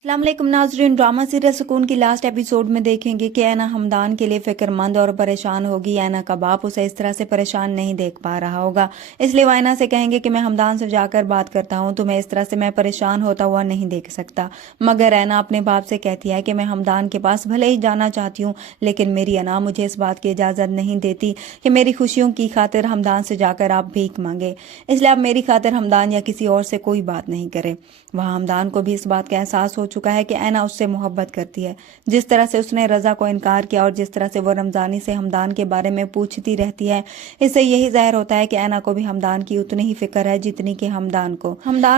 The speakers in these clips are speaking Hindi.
अस्सलाम वालेकुम नाज़रीन। ड्रामा सीरियल सुकून की लास्ट एपिसोड में देखेंगे कि ऐना हमदान के लिए फिक्रमंद और परेशान होगी। ऐना का बाप उसे इस तरह से परेशान नहीं देख पा रहा होगा, इसलिए वो ऐना से कहेंगे कि मैं हमदान से जाकर बात करता हूँ, तुम्हें इस तरह से मैं परेशान होता हुआ नहीं देख सकता। मगर ऐना अपने बाप से कहती है कि मैं हमदान के पास भले ही जाना चाहती हूँ, लेकिन मेरी अना मुझे इस बात की इजाज़त नहीं देती कि मेरी खुशियों की खातिर हमदान से जाकर आप भीख मांगे, इसलिए आप मेरी खातिर हमदान या किसी और से कोई बात नहीं करें। वहाँ हमदान को भी इस बात का एहसास हो चुका है कि ऐना उससे मोहब्बत करती है। जिस तरह से उसने रजा को इनकार किया और जिस तरह से वो रमजानी से हमदान के बारे में पूछती रहती है, इससे यही जाहिर होता है कि ऐना को भी हमदान की उतनी ही फिक्र है जितनी कि हमदान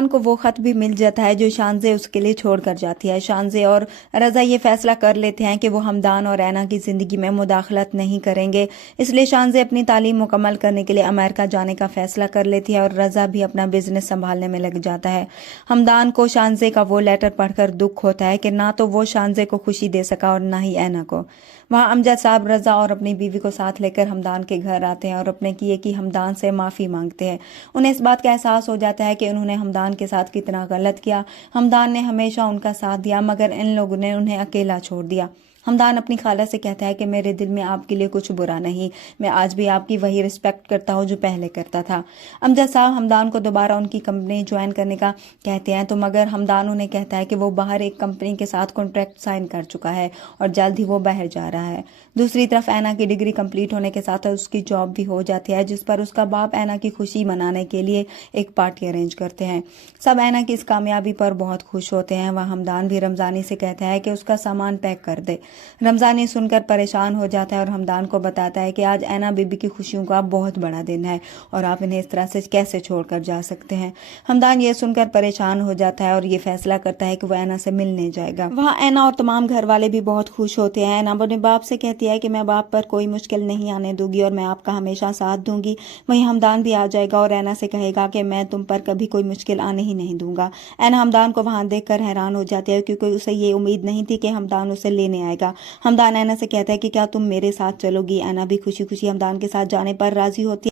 को वो खत भी मिल जाता है जो शानजे उसके लिए छोड़ कर जाती है। शानजे और रजा ये फैसला कर लेते हैं कि वो हमदान और ऐना की जिंदगी में मुदाखलत नहीं करेंगे, इसलिए शानजे अपनी तालीम मुकम्मल करने के लिए अमेरिका जाने का फैसला कर लेती है और रजा भी अपना बिजनेस संभालने में लग जाता है। हमदान को शानजे का वो लेटर पढ़कर दुख होता है कि ना तो वो शानजे को खुशी दे सका और ना ही ऐना को। वहाँ अमजद साहब रजा और अपनी बीवी को साथ लेकर हमदान के घर आते हैं और अपने किए की हमदान से माफ़ी मांगते हैं। उन्हें इस बात का एहसास हो जाता है कि उन्होंने हमदान के साथ कितना गलत किया। हमदान ने हमेशा उनका साथ दिया, मगर इन लोगों ने उन्हें अकेला छोड़ दिया। हमदान अपनी खाला से कहता है कि मेरे दिल में आपके लिए कुछ बुरा नहीं, मैं आज भी आपकी वही रिस्पेक्ट करता हूँ जो पहले करता था। अमजद साहब हमदान को दोबारा उनकी कंपनी ज्वाइन करने का कहते हैं, तो मगर हमदान उन्हें कहता है कि वो बाहर एक कंपनी के साथ कॉन्ट्रैक्ट साइन कर चुका है और जल्द ही वो बाहर जा रहा है। दूसरी तरफ ऐना की डिग्री कंप्लीट होने के साथ उसकी जॉब भी हो जाती है, जिस पर उसका बाप ऐना की खुशी मनाने के लिए एक पार्टी अरेंज करते हैं। सब ऐना की इस कामयाबी पर बहुत खुश होते हैं। वह हमदान भी रमजानी से कहता है कि उसका सामान पैक कर दे। रमजानी सुनकर परेशान हो जाता है और हमदान को बताता है कि आज ऐना बीबी की खुशियों का बहुत बड़ा दिन है और आप इन्हें इस तरह से कैसे छोड़कर जा सकते हैं। हमदान ये सुनकर परेशान हो जाता है और ये फैसला करता है कि वो ऐना से मिलने जाएगा। वहाँ ऐना और तमाम घर वाले भी बहुत खुश होते हैं। ऐना अपने बाप से कहती है कि मैं बाप पर कोई मुश्किल नहीं आने दूंगी और मैं आपका हमेशा साथ दूंगी। वहीं हमदान भी आ जाएगा और ऐना से कहेगा कि मैं तुम पर कभी कोई मुश्किल आने ही नहीं दूंगा। ऐना हमदान को वहां देखकर हैरान हो जाती है, क्योंकि उसे ये उम्मीद नहीं थी कि हमदान उसे लेने आएगा। हमदान ऐना से कहता है कि क्या तुम मेरे साथ चलोगी। ऐना भी खुशी खुशी हमदान के साथ जाने पर राजी होती है।